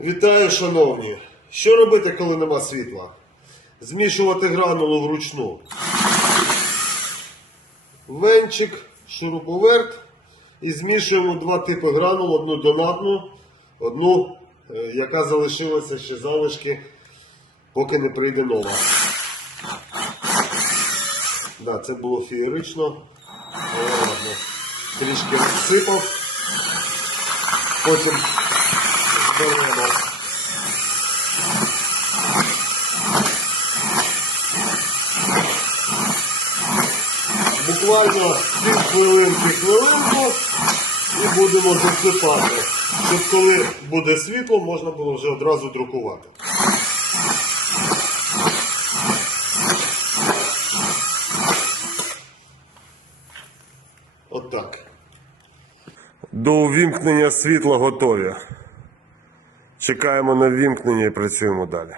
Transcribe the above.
Вітаю, шановні! Що робити, коли нема світла? Змішувати гранулу вручну. Венчик, шуруповерт і змішуємо два типи гранул, одну донатну, одну, е, яка залишилася ще залишки, поки не прийде нова. Да, це було феєрично. Ладно. Трішки розсипав. Потім зберемо. Буквально пів хвилинки хвилинку і будемо засипати, щоб коли буде світло, можна було вже одразу друкувати. Отак. До увімкнення світла готові. Чекаємо на вімкнення і працюємо далі.